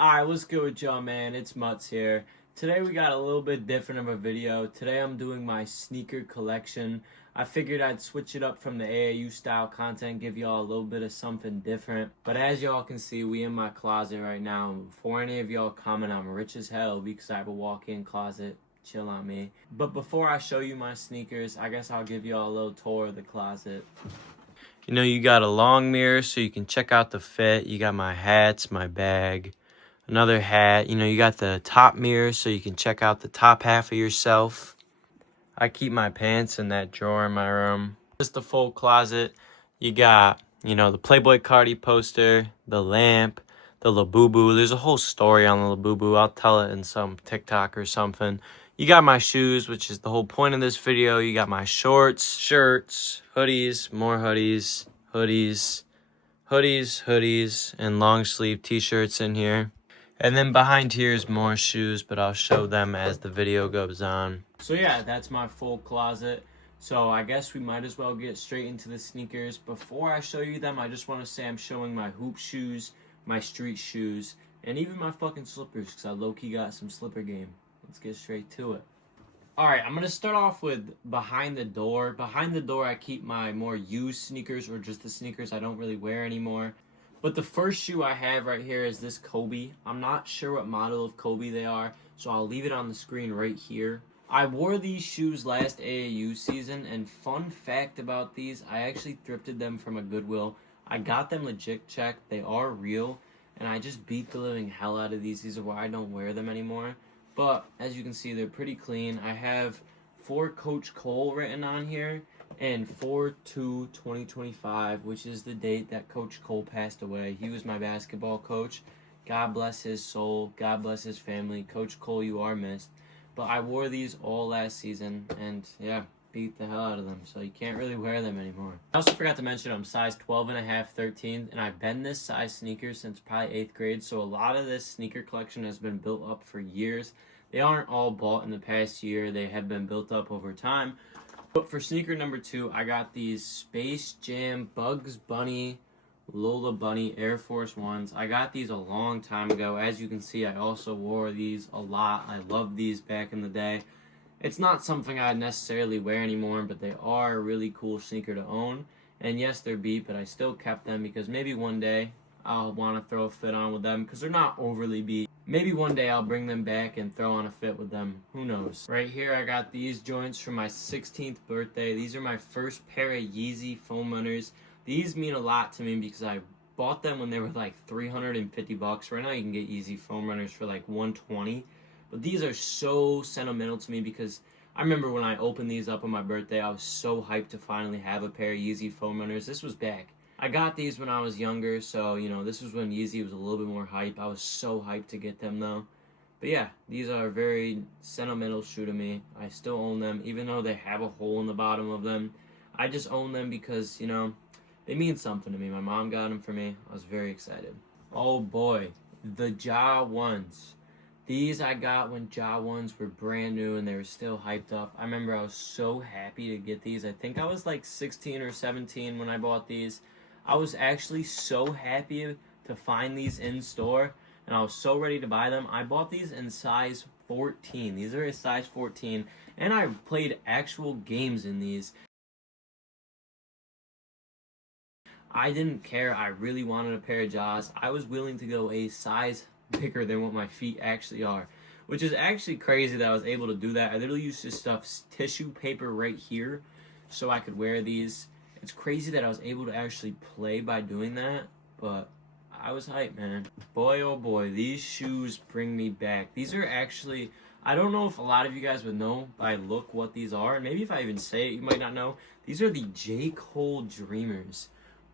Alright, what's good with y'all, man? It's Mutz here. Today we got a little bit different of a video. Today I'm doing my sneaker collection. I figured I'd switch it up from the AAU style content, give y'all a little bit of something different. But as y'all can see, we in my closet right now. Before any of y'all comment, I'm rich as hell because I have a walk-in closet. Chill on me. But before I show you my sneakers, I guess I'll give y'all a little tour of the closet. You know, you got a long mirror so you can check out the fit. You got my hats, my bag, another hat. You know, you got the top mirror so you can check out the top half of yourself. I keep my pants in that drawer in my room. Just a full closet. You got, you know, the Playboy Cardi poster, the lamp, the Labubu. There's a whole story on the Labubu. I'll tell it in some TikTok or something. You got my shoes, which is the whole point of this video. You got my shorts, shirts, hoodies, more hoodies, hoodies, and long sleeve t-shirts in here. And then behind here is more shoes, but I'll show them as the video goes on. So yeah, that's my full closet. So I guess we might as well get straight into the sneakers. Before I show you them, I just want to say I'm showing my hoop shoes, my street shoes, and even my fucking slippers, because I low-key got some slipper game. Let's get straight to it. Alright, I'm going to start off with behind the door. Behind the door, I keep my more used sneakers, or just the sneakers I don't really wear anymore. But the first shoe I have right here is this Kobe. I'm not sure what model of Kobe they are, so I'll leave it on the screen right here. I wore these shoes last AAU season, and fun fact about these, I actually thrifted them from a Goodwill. I got them legit checked. They are real, and I just beat the living hell out of these. These are why I don't wear them anymore. But as you can see, they're pretty clean. I have for Coach Cole written on here and 4/2/2025, which is the date that Coach Cole passed away. He was my basketball coach. God bless his soul. God bless his family. Coach Cole, you are missed. But I wore these all last season, and yeah, beat the hell out of them. So you can't really wear them anymore. I also forgot to mention I'm size 12.5, 13, and I've been this size sneaker since probably 8th grade. So a lot of this sneaker collection has been built up for years. They aren't all bought in the past year. They have been built up over time. But for sneaker number 2, I got these Space Jam Bugs Bunny Lola Bunny Air Force Ones. I got these a long time ago. As you can see, I also wore these a lot. I loved these back in the day. It's not something I'd necessarily wear anymore, but they are a really cool sneaker to own. And yes, they're beat, but I still kept them because maybe one day I'll want to throw a fit on with them because they're not overly beat. Maybe one day I'll bring them back and throw on a fit with them. Who knows? Right here I got these joints for my 16th birthday. These are my first pair of Yeezy foam runners. These mean a lot to me because I bought them when they were like $350. Right now you can get Yeezy foam runners for like $120. But these are so sentimental to me because I remember when I opened these up on my birthday, I was so hyped to finally have a pair of Yeezy foam runners. This was back. I got these when I was younger, so, you know, this was when Yeezy was a little bit more hype. I was so hyped to get them, though. But yeah, these are a very sentimental shoe to me. I still own them, even though they have a hole in the bottom of them. I just own them because, you know, they mean something to me. My mom got them for me. I was very excited. Oh boy, the Ja ones. These I got when Ja ones were brand new and they were still hyped up. I remember I was so happy to get these. I think I was like 16 or 17 when I bought these. I was actually so happy to find these in store, and I was so ready to buy them. I bought these in size 14. These are a size 14, and I played actual games in these. I didn't care. I really wanted a pair of Jaws. I was willing to go a size bigger than what my feet actually are, which is actually crazy that I was able to do that. I literally used to stuff tissue paper right here so I could wear these. It's crazy that I was able to actually play by doing that, but I was hyped, man. Boy, oh boy, these shoes bring me back. These are actually, I don't know if a lot of you guys would know by look what these are, and maybe if I even say it, you might not know. These are the J. Cole Dreamers.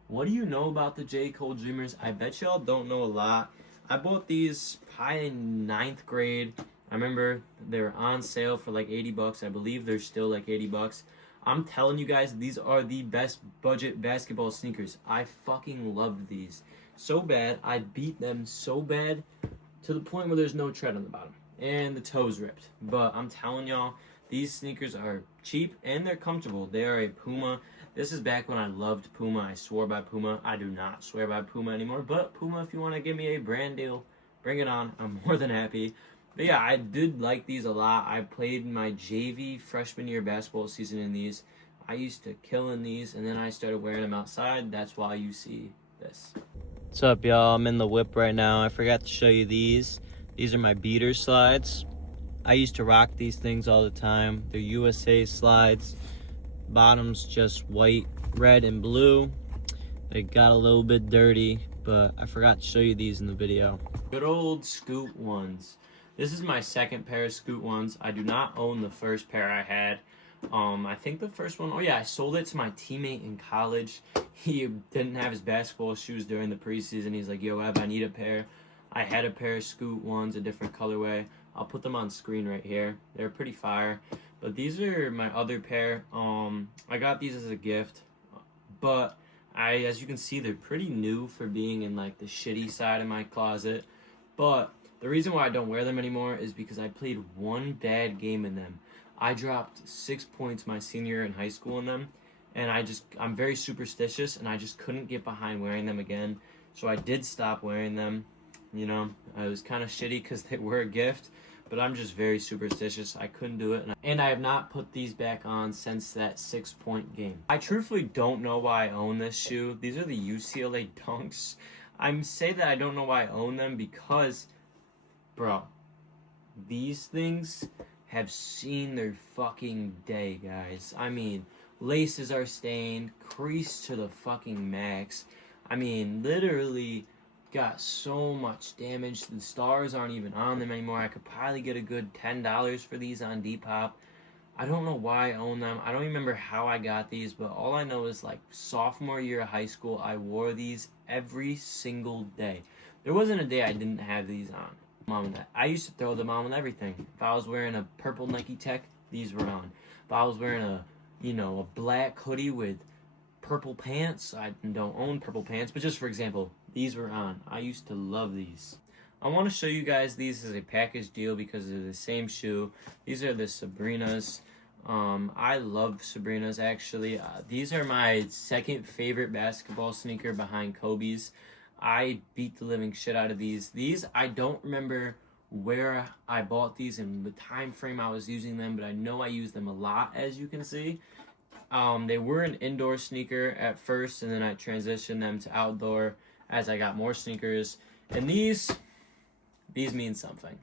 What do you know about the J. Cole Dreamers? I bet y'all don't know a lot. I bought these probably in 9th grade. I remember they were on sale for like $80. I believe they're still like $80. I'm telling you guys, these are the best budget basketball sneakers. I fucking loved these so bad. I beat them so bad to the point where there's no tread on the bottom and the toes ripped. But I'm telling y'all, these sneakers are cheap and they're comfortable. They are a Puma. This is back when I loved Puma. I swore by Puma. I do not swear by Puma anymore. But Puma, if you want to give me a brand deal, bring it on. I'm more than happy. But yeah, I did like these a lot. I played my JV freshman year basketball season in these. I used to kill in these, and then I started wearing them outside. That's why you see this. What's up, y'all? I'm in the whip right now. I forgot to show you these. These are my beater slides. I used to rock these things all the time. They're USA slides. Bottoms just white, red, and blue. They got a little bit dirty, but I forgot to show you these in the video. Good old Scoot ones. This is my second pair of Scoot ones. I do not own the first pair I had. I think the first one, oh yeah, I sold it to my teammate in college. He didn't have his basketball shoes during the preseason. He's like, yo, Ev, I need a pair. I had a pair of Scoot ones, a different colorway. I'll put them on screen right here. They're pretty fire. But these are my other pair. I got these as a gift. But as you can see, they're pretty new for being in like the shitty side of my closet. But the reason why I don't wear them anymore is because I played one bad game in them. I dropped 6 points my senior year in high school in them, and I'm very superstitious, and I just couldn't get behind wearing them again. So I did stop wearing them. You know, it was kind of shitty because they were a gift, but I'm just very superstitious. I couldn't do it, and I have not put these back on since that 6-point game. I truthfully don't know why I own this shoe. These are the UCLA Dunks. I say that I don't know why I own them because, bro, these things have seen their fucking day, guys. I mean, laces are stained, creased to the fucking max. I mean, literally got so much damage. The stars aren't even on them anymore. I could probably get a good $10 for these on Depop. I don't know why I own them. I don't even remember how I got these, but all I know is like sophomore year of high school, I wore these every single day. There wasn't a day I didn't have these on. I used to throw them on with everything. If I was wearing a purple Nike Tech, these were on. If I was wearing a black hoodie with purple pants, I don't own purple pants, but just for example, these were on. I used to love these. I want to show you guys these as a package deal because they're the same shoe. These are the Sabrinas. I love Sabrinas actually. These are my second favorite basketball sneaker behind Kobe's. I beat the living shit out of these. These, I don't remember where I bought these and the time frame I was using them, but I know I use them a lot, as you can see. They were an indoor sneaker at first, and then I transitioned them to outdoor as I got more sneakers. And these mean something.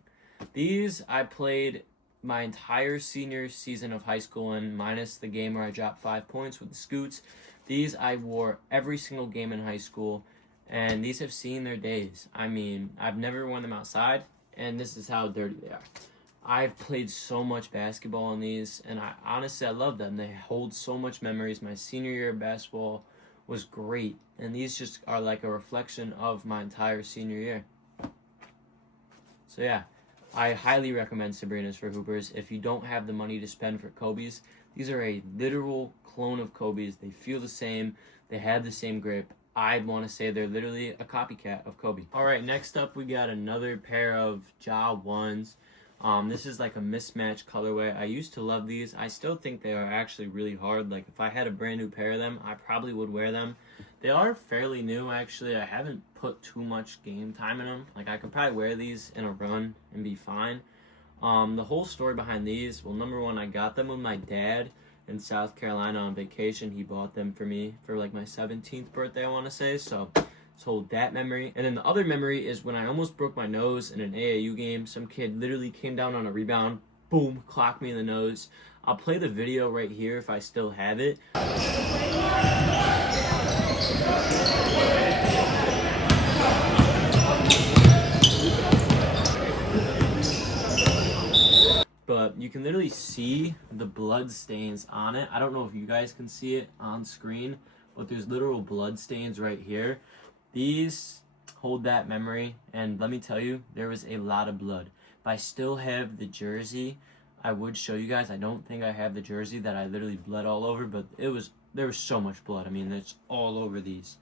These I played my entire senior season of high school in, minus the game where I dropped 5 points with the Scoots. These I wore every single game in high school. And these have seen their days. I mean, I've never worn them outside, and this is how dirty they are. I've played so much basketball in these, and honestly, I love them. They hold so much memories. My senior year of basketball was great, and these just are like a reflection of my entire senior year. So yeah, I highly recommend Sabrinas for hoopers. If you don't have the money to spend for Kobe's, these are a literal clone of Kobe's. They feel the same. They have the same grip. I want to say they're literally a copycat of Kobe. All right, next up we got another pair of Ja 1s. This is like a mismatched colorway. I used to love these. I still think they are actually really hard. Like if I had a brand new pair of them, I probably would wear them. They are fairly new actually. I haven't put too much game time in them. Like I could probably wear these in a run and be fine. The whole story behind these, well, number one, I got them with my dad in South Carolina on vacation. He bought them for me for like my 17th birthday, I want to say. So let's hold that memory. And then the other memory is when I almost broke my nose in an AAU game. Some kid literally came down on a rebound, boom, clocked me in the nose. I'll play the video right here if I still have it. But you can literally see the blood stains on it. I don't know if you guys can see it on screen, but there's literal blood stains right here. These hold that memory, and let me tell you, there was a lot of blood. If I still have the jersey, I would show you guys. I don't think I have the jersey that I literally bled all over, but there was so much blood. I mean, it's all over these.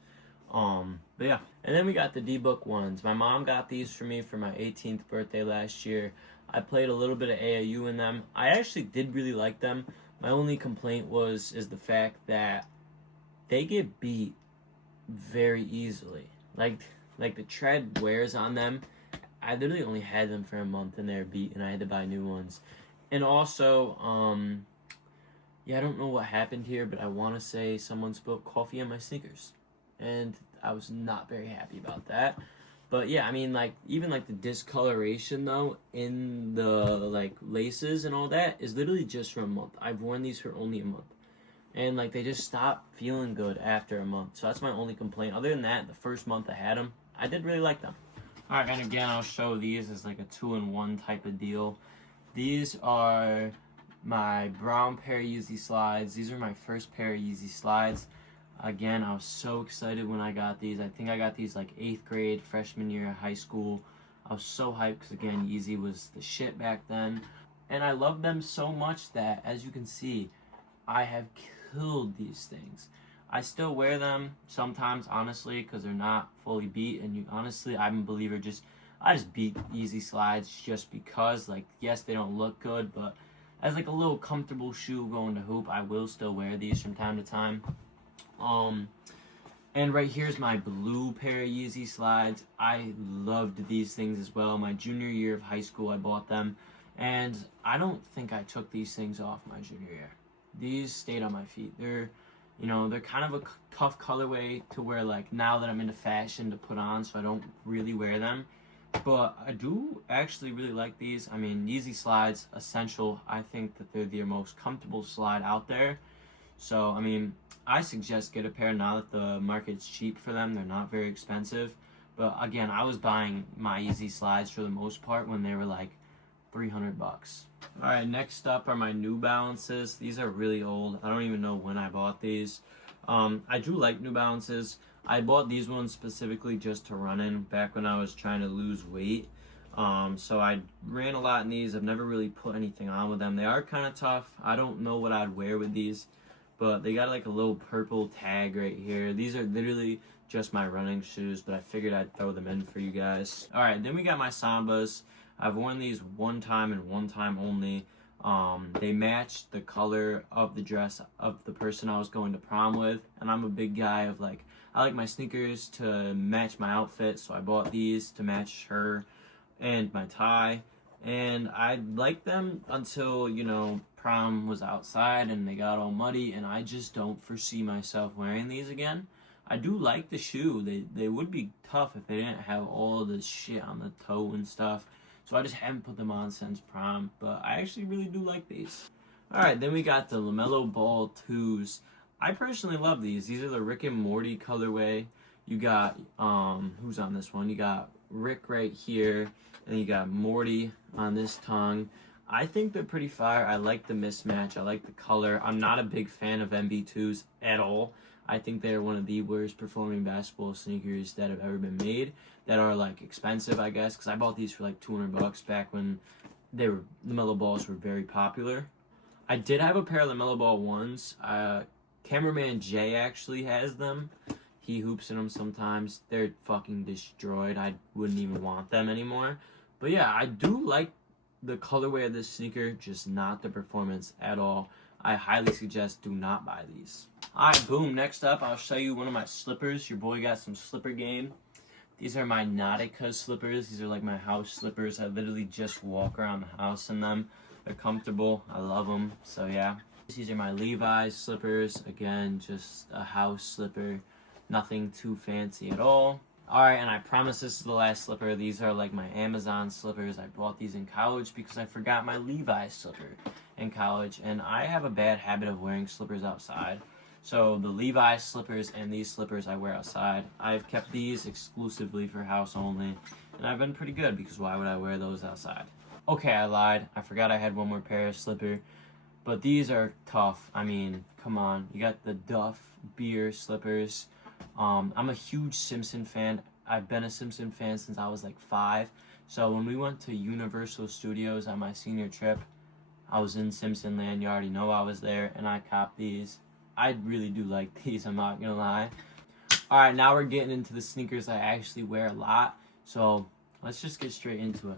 But yeah. And then we got the D-Book ones. My mom got these for me for my 18th birthday last year. I played a little bit of AAU in them. I actually did really like them. My only complaint is the fact that they get beat very easily. Like the tread wears on them I literally only had them for a month and they're beat, and I had to buy new ones. And also, yeah, I don't know what happened here, but I want to say someone spilled coffee on my sneakers, and I was not very happy about that. But yeah, I mean, like, even like the discoloration though in the like laces and all that is literally just for a month. I've worn these for only a month, and like they just stop feeling good after a month. So that's my only complaint. Other than that, the first month I had them, I did really like them. All right, and again, I'll show these as like a 2-in-1 type of deal. These are my brown pair of Yeezy slides. These are my first pair of Yeezy slides. Again, I was so excited when I got these. I think I got these like 8th grade, freshman year of high school. I was so hyped because, again, Yeezy was the shit back then. And I love them so much that, as you can see, I have killed these things. I still wear them sometimes, honestly, because they're not fully beat. And honestly, I'm a believer I just beat Yeezy slides just because, like, yes, they don't look good, but as like a little comfortable shoe going to hoop, I will still wear these from time to time. And right here's my blue pair of Yeezy slides. I loved these things as well. My junior year of high school, I bought them, and I don't think I took these things off my junior year. These stayed on my feet. They're kind of a tough colorway to wear, like, now that I'm into fashion, to put on, so I don't really wear them. But I do actually really like these. I mean, Yeezy slides, essential. I think that they're the most comfortable slide out there. So, I mean, I suggest get a pair now that the market's cheap for them. They're not very expensive. But again, I was buying my Yeezy slides for the most part when they were like $300. Alright, next up are my New Balances. These are really old. I don't even know when I bought these. I do like New Balances. I bought these ones specifically just to run in back when I was trying to lose weight. So I ran a lot in these. I've never really put anything on with them. They are kind of tough. I don't know what I'd wear with these, but they got like a little purple tag right here. These are literally just my running shoes, but I figured I'd throw them in for you guys. Alright, then we got my Sambas. I've worn these one time and one time only. They matched the color of the dress of the person I was going to prom with, and I'm a big guy of like, I like my sneakers to match my outfit, so I bought these to match her and my tie. And I liked them until, prom was outside and they got all muddy, and I just don't foresee myself wearing these again. I do like the shoe. They would be tough if they didn't have all this shit on the toe and stuff. So I just haven't put them on since prom, but I actually really do like these. Alright, then we got the LaMelo Ball 2s. I personally love these. These are the Rick and Morty colorway. You got, who's on this one? You got Rick right here, and you got Morty on this tongue. I think they're pretty fire. I like the mismatch. I like the color. I'm not a big fan of MB2s at all. I think they're one of the worst performing basketball sneakers that have ever been made, that are like expensive, I guess, because I bought these for like $200 back when the LaMelo Balls were very popular. I did have a pair of LaMelo Ball 1s. Cameraman Jay actually has them. He hoops in them sometimes. They're fucking destroyed. I wouldn't even want them anymore. But yeah, I do like the colorway of this sneaker, just not the performance at all. I highly suggest do not buy these. Alright, boom. Next up, I'll show you one of my slippers. Your boy got some slipper game. These are my Nautica slippers. These are like my house slippers. I literally just walk around the house in them. They're comfortable. I love them. So yeah. These are my Levi's slippers. Again, just a house slipper. Nothing too fancy at all. Alright, and I promise this is the last slipper. These are like my Amazon slippers. I bought these in college because I forgot my Levi's slipper in college. And I have a bad habit of wearing slippers outside. So the Levi's slippers and these slippers I wear outside. I've kept these exclusively for house only. And I've been pretty good because why would I wear those outside? Okay, I lied. I forgot I had one more pair of slipper. But these are tough. I mean, come on. You got the Duff Beer slippers. I'm a huge Simpson fan. I've been a Simpson fan since I was like 5. So when we went to Universal Studios on my senior trip, I was in Simpson Land. You already know I was there, and I copped these. I really do like these, I'm not gonna lie. Alright, now we're getting into the sneakers I actually wear a lot. So let's just get straight into it.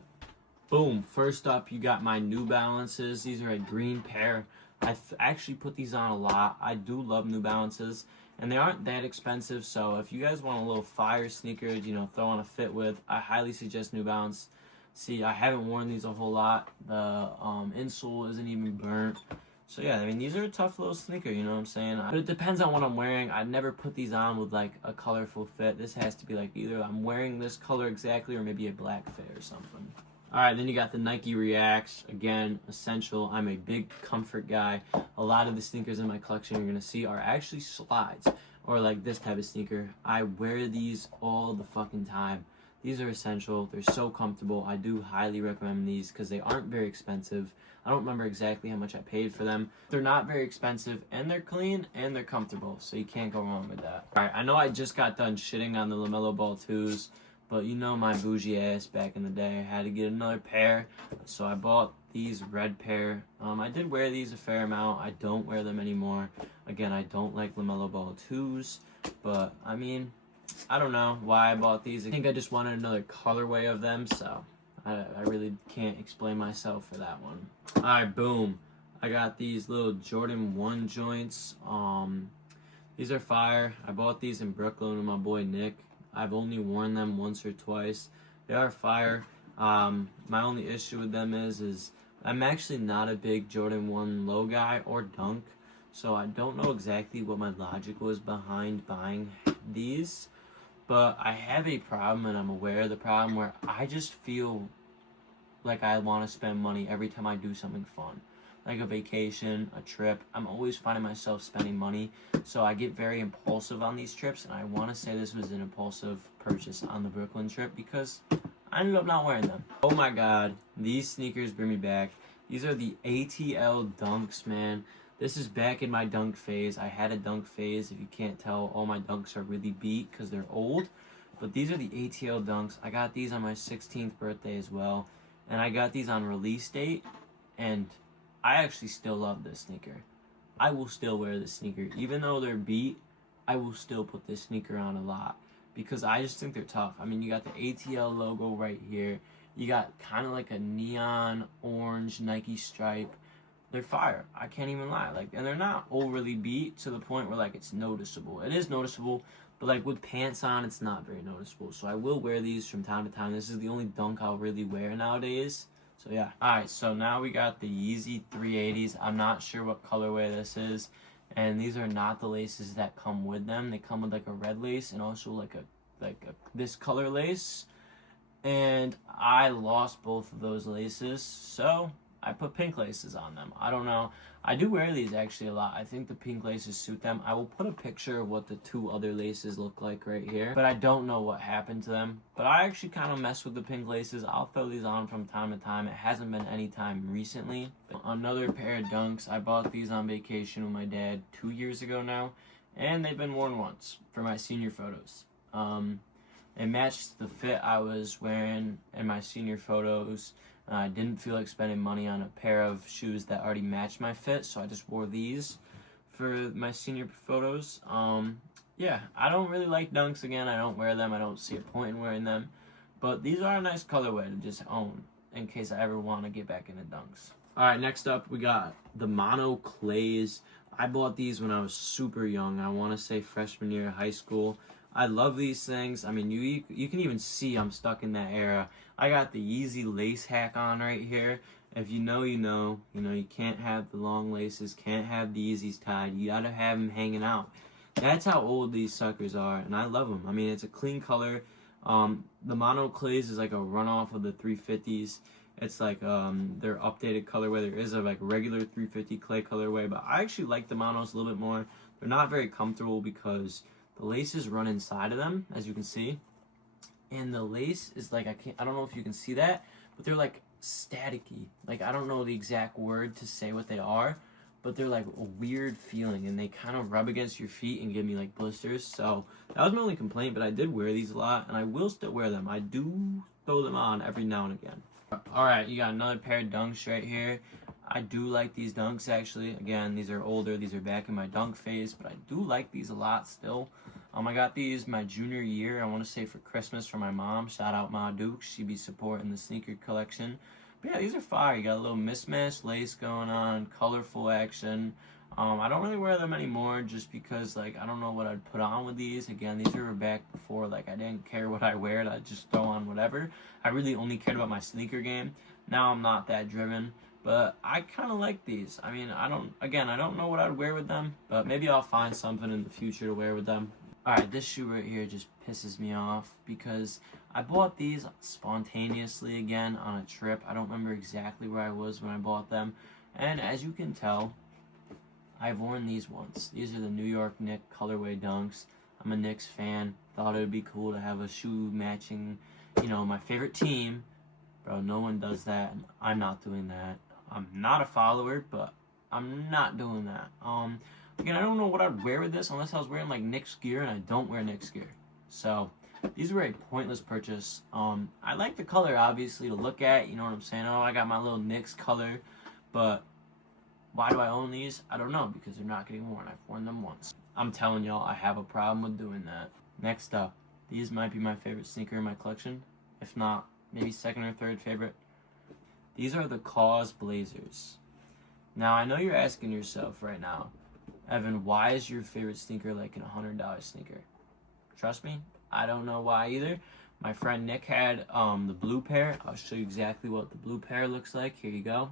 Boom. First up, you got my New Balances. These are a green pair. I've actually put these on a lot. I do love New Balances. and they aren't that expensive. So if you guys want a little fire sneaker, you know, throw on a fit with, I highly suggest New Balance. See, I haven't worn these a whole lot. The insole isn't even burnt. So yeah, I mean, these are a tough little sneaker, you know what I'm saying? But it depends on what I'm wearing. I'd never put these on with like a colorful fit. This has to be like either I'm wearing this color exactly or maybe a black fit or something. Alright, then you got the Nike Reacts. Again, essential. I'm a big comfort guy. A lot of the sneakers in my collection you're going to see are actually slides. Or like this type of sneaker. I wear these all the fucking time. These are essential. They're so comfortable. I do highly recommend these because they aren't very expensive. I don't remember exactly how much I paid for them. They're not very expensive, and they're clean, and they're comfortable, so you can't go wrong with that. Alright, I know I just got done shitting on the LaMelo Ball 2s, but you know my bougie ass back in the day. I had to get another pair, so I bought these red pair. I did wear these a fair amount. I don't wear them anymore. Again, I don't like LaMelo Ball 2s, but, I mean, I don't know why I bought these. I think I just wanted another colorway of them, so I really can't explain myself for that one. Alright, boom. I got these little Jordan 1 joints. These are fire. I bought these in Brooklyn with my boy Nick. I've only worn them once or twice. They are fire. My only issue with them is I'm actually not a big Jordan 1 low guy or dunk, so I don't know exactly what my logic was behind buying these. But I have a problem, and I'm aware of the problem, where I just feel like I want to spend money every time I do something fun. Like a vacation, a trip. I'm always finding myself spending money. So I get very impulsive on these trips, and I want to say this was an impulsive purchase on the Brooklyn trip because I ended up not wearing them. Oh my god, these sneakers bring me back. These are the ATL Dunks, man. This is back in my dunk phase. I had a dunk phase. If you can't tell, all my dunks are really beat because they're old. But these are the ATL Dunks. I got these on my 16th birthday as well. And I got these on release date. And I actually still love this sneaker. I will still wear this sneaker. Even though they're beat, I will still put this sneaker on a lot. Because I just think they're tough. I mean, you got the ATL logo right here. You got kind of like a neon orange Nike stripe. They're fire. I can't even lie. Like, and they're not overly beat to the point where like it's noticeable. It is noticeable, but like with pants on, it's not very noticeable. So I will wear these from time to time. This is the only dunk I'll really wear nowadays. So yeah. Alright, so now we got the Yeezy 380s. I'm not sure what colorway this is. And these are not the laces that come with them. They come with like a red lace and also like a this color lace. And I lost both of those laces. So I put pink laces on them. I don't know. I do wear these actually a lot. I think the pink laces suit them. I will put a picture of what the two other laces look like right here. But I don't know what happened to them. But I actually kind of mess with the pink laces. I'll throw these on from time to time. It hasn't been any time recently. But another pair of dunks. I bought these on vacation with my dad 2 years ago now. And they've been worn once for my senior photos. It matched the fit I was wearing in my senior photos. I didn't feel like spending money on a pair of shoes that already matched my fit, so I just wore these for my senior photos. Yeah, I don't really like dunks again. I don't wear them. I don't see a point in wearing them. But these are a nice colorway to just own in case I ever want to get back into dunks. Alright, next up we got the Mono Clays. I bought these when I was super young. I want to say freshman year of high school. I love these things. I mean, you can even see I'm stuck in that era. I got the Yeezy lace hack on right here. If you know, you know. You know, you can't have the long laces, can't have the Yeezys tied. You gotta have them hanging out. That's how old these suckers are, and I love them. I mean, it's a clean color. The Mono Clays is like a runoff of the 350s. It's like their updated colorway. There is a like regular 350 clay colorway, but I actually like the Monos a little bit more. They're not very comfortable because the laces run inside of them, as you can see. And the lace is like, I don't know if you can see that, but they're like staticky. Like, I don't know the exact word to say what they are, but they're like a weird feeling, and they kind of rub against your feet and give me like blisters. So that was my only complaint, but I did wear these a lot, and I will still wear them. I do throw them on every now and again. Alright, you got another pair of dunks right here. I do like these dunks actually. Again, these are older. These are back in my dunk phase, but I do like these a lot still. I got these my junior year, I want to say for Christmas from my mom. Shout out Ma Duke. She be supporting the sneaker collection. But yeah, these are fire. You got a little mismatched lace going on, colorful action. I don't really wear them anymore just because, like, I don't know what I'd put on with these. Again, these were back before, like, I didn't care what I wear. I'd just throw on whatever. I really only cared about my sneaker game. Now I'm not that driven, but I kind of like these. I mean, I don't know what I'd wear with them, but maybe I'll find something in the future to wear with them. Alright, this shoe right here just pisses me off because I bought these spontaneously again on a trip. I don't remember exactly where I was when I bought them. And as you can tell, I've worn these once. These are the New York Knicks colorway dunks. I'm a Knicks fan. Thought it would be cool to have a shoe matching, my favorite team. Bro, no one does that, and I'm not doing that. I'm not a follower, but I'm not doing that. Again, I don't know what I'd wear with this unless I was wearing like Knicks gear, and I don't wear Knicks gear. So these were a pointless purchase. I like the color, obviously, to look at. You know what I'm saying? Oh, I got my little Knicks color, but why do I own these? I don't know, because they're not getting worn. I've worn them once. I'm telling y'all, I have a problem with doing that. Next up, these might be my favorite sneaker in my collection. If not, maybe second or third favorite. These are the Cause Blazers. Now, I know you're asking yourself right now, Evan, why is your favorite sneaker like a $100 sneaker? Trust me, I don't know why either. My friend Nick had the blue pair. I'll show you exactly what the blue pair looks like. Here you go.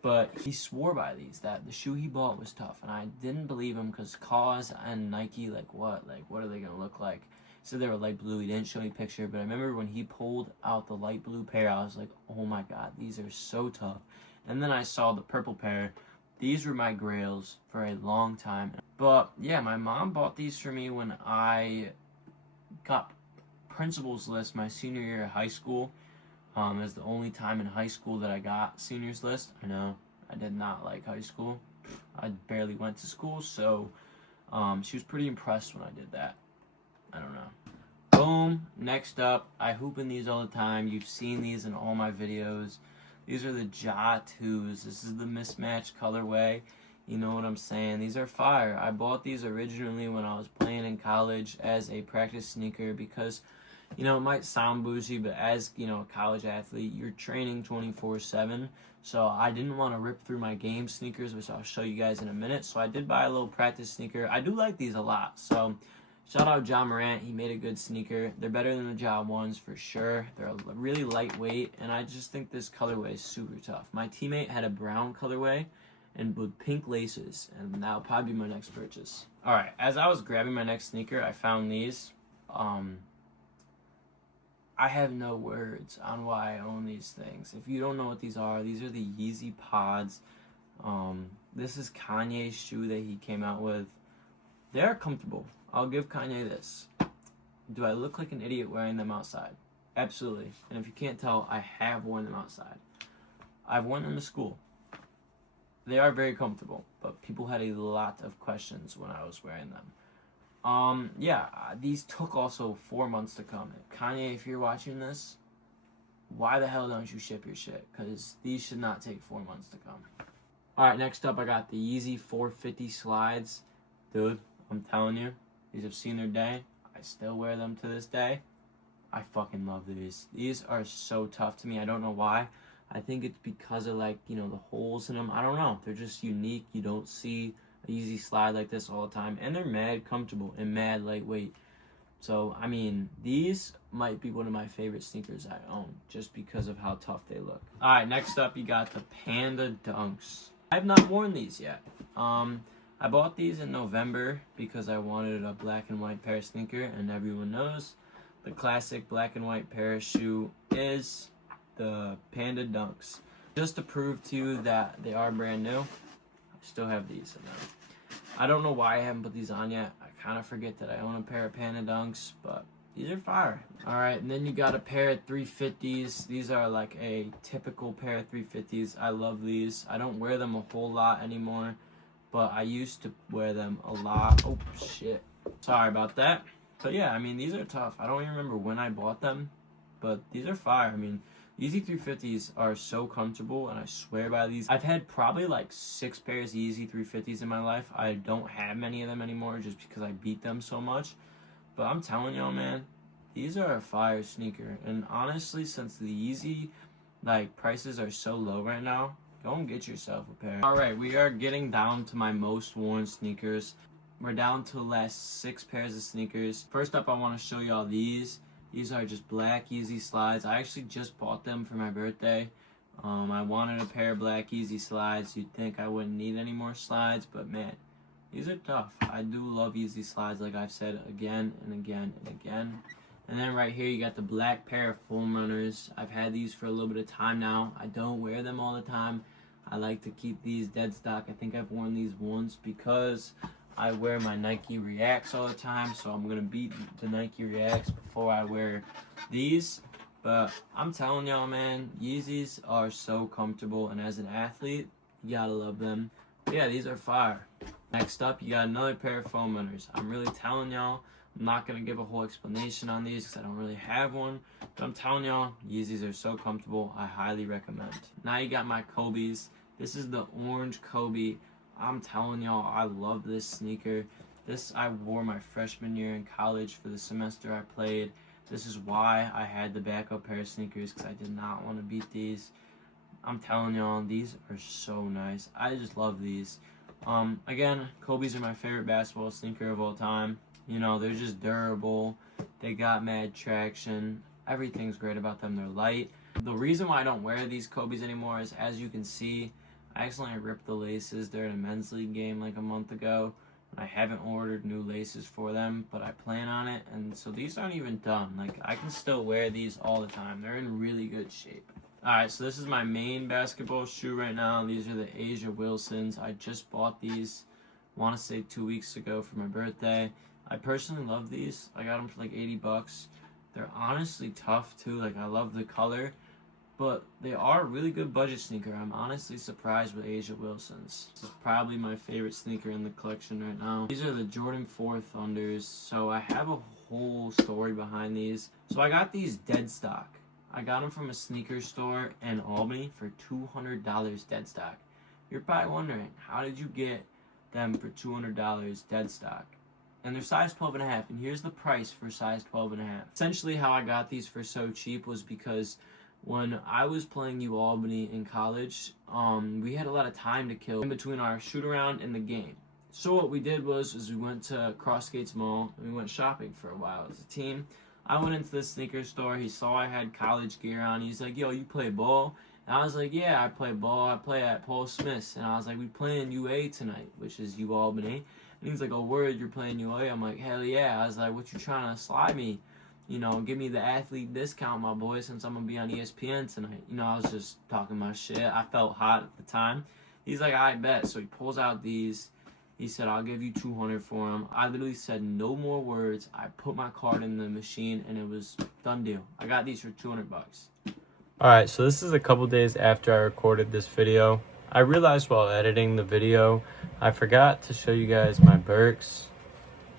But he swore by these, that the shoe he bought was tough. And I didn't believe him because Cause and Nike, like what? Like, what are they going to look like? He said they were light blue. He didn't show me a picture. But I remember when he pulled out the light blue pair, I was like, oh my God, these are so tough. And then I saw the purple pair. These were my grails for a long time. But yeah, my mom bought these for me when I got principal's list my senior year of high school. It was the only time in high school that I got seniors list. I know, I did not like high school. I barely went to school, so she was pretty impressed when I did that. I don't know. Boom. Next up, I hoop in these all the time. You've seen these in all my videos. These are the Ja 2s. This is the mismatched colorway. You know what I'm saying? These are fire. I bought these originally when I was playing in college as a practice sneaker because, it might sound bougie, but as, a college athlete, you're training 24/7. So I didn't want to rip through my game sneakers, which I'll show you guys in a minute. So I did buy a little practice sneaker. I do like these a lot. So shout out Ja Morant. He made a good sneaker. They're better than the Ja 1s for sure. They're really lightweight, and I just think this colorway is super tough. My teammate had a brown colorway and with pink laces, and that'll probably be my next purchase. All right, as I was grabbing my next sneaker, I found these. I have no words on why I own these things. If you don't know what these are the Yeezy Pods. This is Kanye's shoe that he came out with. They're comfortable. I'll give Kanye this. Do I look like an idiot wearing them outside? Absolutely. And if you can't tell, I have worn them outside. I've worn them to school. They are very comfortable, but people had a lot of questions when I was wearing them. These took also 4 months to come. Kanye, if you're watching this, why the hell don't you ship your shit? Because these should not take 4 months to come. Alright, next up I got the Yeezy 450 slides. Dude, I'm telling you, these have seen their day. I still wear them to this day. I fucking love these. These are so tough to me. I don't know why. I think it's because of the holes in them. I don't know. They're just unique. You don't see a Yeezy slide like this all the time. And they're mad comfortable and mad lightweight. So, I mean, these might be one of my favorite sneakers I own just because of how tough they look. Alright, next up you got the Panda Dunks. I've not worn these yet. I bought these in November because I wanted a black and white pair of sneaker, and everyone knows the classic black and white pair of shoe is the Panda Dunks. Just to prove to you that they are brand new, I still have these in them. I don't know why I haven't put these on yet. I kind of forget that I own a pair of Panda Dunks, but these are fire. Alright, and then you got a pair of 350s. These are like a typical pair of 350s. I love these. I don't wear them a whole lot anymore, but I used to wear them a lot. Oh, shit. Sorry about that. So yeah, I mean, these are tough. I don't even remember when I bought them, but these are fire. I mean, Yeezy 350s are so comfortable, and I swear by these. I've had probably like 6 pairs of Yeezy 350s in my life. I don't have many of them anymore just because I beat them so much. But I'm telling y'all, man, these are a fire sneaker. And honestly, since the Yeezy prices are so low right now, Go and get yourself a pair. Alright, we are getting down to my most worn sneakers. We're down to the last 6 pairs of sneakers. First up, I want to show y'all these. These are just black Yeezy slides. I actually just bought them for my birthday. I wanted a pair of black Yeezy slides. You'd think I wouldn't need any more slides, but man, these are tough. I do love Yeezy slides, like I've said again and again and again. And then right here, you got the black pair of foam runners. I've had these for a little bit of time now. I don't wear them all the time. I like to keep these dead stock. I think I've worn these once because I wear my Nike Reacts all the time, so I'm gonna beat the Nike Reacts before I wear these. But I'm telling y'all, man, Yeezys are so comfortable, and as an athlete, you gotta love them. But yeah, these are fire. Next up, you got another pair of foam runners. I'm really telling y'all, I'm not gonna give a whole explanation on these because I don't really have one, but I'm telling y'all, Yeezys are so comfortable. I highly recommend. Now you got my Kobe's. This is the orange Kobe. I'm telling y'all, I love this sneaker. This I wore my freshman year in college for the semester I played. This is why I had the backup pair of sneakers, because I did not want to beat these. I'm telling y'all, these are so nice. I just love these. Again, Kobe's are my favorite basketball sneaker of all time. You know, they're just durable. They got mad traction. Everything's great about them. They're light. The reason why I don't wear these Kobe's anymore is, as you can see, I accidentally ripped the laces during a men's league game like a month ago. I haven't ordered new laces for them, but I plan on it, and so these aren't even done. Like, I can still wear these all the time. They're in really good shape. Alright, so this is my main basketball shoe right now. These are the Asia Wilsons. I just bought these, I want to say 2 weeks ago for my birthday. I personally love these. I got them for like 80 bucks. They're honestly tough too. Like, I love the color. But they are a really good budget sneaker. I'm honestly surprised with Asia Wilsons. This is probably my favorite sneaker in the collection right now. These are the Jordan 4 Thunders. So I have a whole story behind these. So I got these dead stock. I got them from a sneaker store in Albany for $200 dead stock. You're probably wondering, how did you get them for $200 dead stock? And they're size 12.5. And here's the price for size 12.5. Essentially, how I got these for so cheap was because when I was playing U-Albany in college, we had a lot of time to kill in between our shoot-around and the game. So what we did was we went to Crossgates Mall, and we went shopping for a while as a team. I went into the sneaker store. He saw I had college gear on. He's like, yo, you play ball? And I was like, yeah, I play ball. I play at Paul Smith's. And I was like, we playing UA tonight, which is U-Albany. And he's like, oh, word, you're playing UA? I'm like, hell yeah. I was like, what you trying to slide me? You know, give me the athlete discount, my boy, since I'm going to be on ESPN tonight. You know, I was just talking my shit. I felt hot at the time. He's like, I bet. So he pulls out these. He said, I'll give you $200 for them. I literally said no more words. I put my card in the machine, and it was done deal. I got these for $200. Alright, so this is a couple days after I recorded this video. I realized while editing the video, I forgot to show you guys my Birks,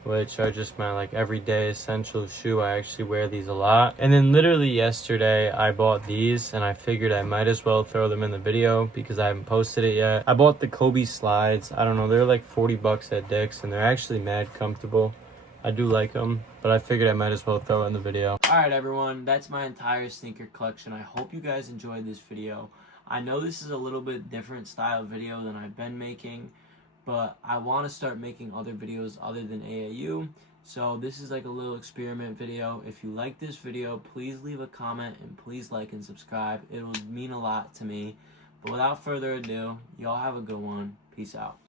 which are just my like everyday essential shoe. I actually wear these a lot. And then literally yesterday I bought these, and I figured I might as well throw them in the video because I haven't posted it yet. I bought the Kobe slides. I don't know, they're like 40 bucks at Dick's, and they're actually mad comfortable. I do like them, but I figured I might as well throw it in the video. Alright everyone, that's my entire sneaker collection. I hope you guys enjoyed this video. I know this is a little bit different style video than I've been making, but I want to start making other videos other than AAU. So this is like a little experiment video. If you like this video, please leave a comment and please like and subscribe. It will mean a lot to me. But without further ado, y'all have a good one. Peace out.